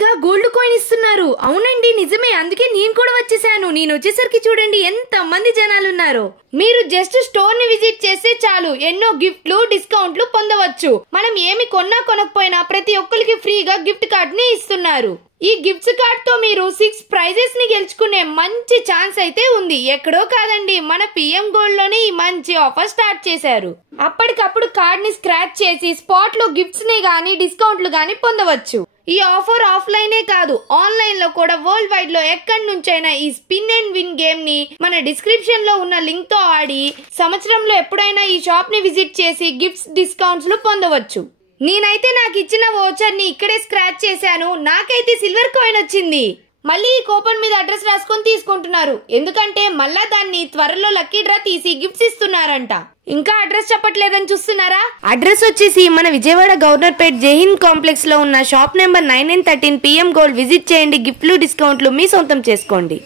ఫ్రీగా gold coin ఇస్తున్నారు. అవునండి నిజమే, అందుకే నేను కూడా వచ్చేసాను. నేను వచ్చేసరికి చూడండి ఎంత మంది జనాలు ఉన్నారు. మీరు జస్ట్ స్టోర్ ని విజిట్ చేస్తే చాలు ఎన్నో గిఫ్ట్లు డిస్కౌంట్లు పొందవచ్చు. మనం ఏమి కొన్నా కొనకపోయినా ప్రతి ఒక్కరికి ఫ్రీగా గిఫ్ట్ కార్డ్ ని ఇస్తున్నారు. ఈ గిఫ్ట్స్ కార్డ్ తో మీరు 6 ప్రైజెస్ ని గెలుచుకునే మంచి ఛాన్స్ అయితే ఉంది. ఎక్కడో కాదండి, మన పిఎం గోల్డ్ లోనే ఈ మంచి ఆఫర్ స్టార్ట్ చేశారు. అప్పటికప్పుడు కార్డ్ ని స్క్రాచ్ చేసి స్పాట్ లో గిఫ్ట్స్ ని గానీ డిస్కౌంట్లు గానీ పొందవచ్చు. ఈ ఆఫర్ ఆఫ్లైనే కాదు, ఆన్లైన్ లో కూడా వరల్డ్ వైడ్ లో ఎక్కడి నుంచైనా ఈ స్పిన్ అండ్ విన్ గేమ్ ని మన డిస్క్రిప్షన్ లో ఉన్న లింక్ తో ఆడి సంవత్సరంలో ఎప్పుడైనా ఈ షాప్ ని విజిట్ చేసి గిఫ్ట్స్ డిస్కౌంట్స్ పొందవచ్చు. నేనైతే నాకు ఇచ్చిన వోచర్ ని ఇక్కడే స్క్రాచ్ చేశాను. నాకైతే సిల్వర్ కాయిన్ వచ్చింది. మళ్ళీ ఈ కూపన్ మీద అడ్రస్ రాసుకొని తీసుకుంటున్నారు, ఎందుకంటే మళ్ళా దాన్ని త్వరలో లక్కీ డ్రా తీసి గిఫ్ట్స్ ఇస్తున్నారంట. ఇంకా అడ్రస్ చెప్పట్లేదని చూస్తున్నారా? అడ్రస్ వచ్చేసి మన విజయవాడ గవర్నర్పేట్ జైహింద్ కాంప్లెక్స్ లో ఉన్న shop number 9 and 13 PM gold visit చేయండి. గిఫ్ట్లు డిస్కౌంట్లు మీ సొంతం చేసుకోండి.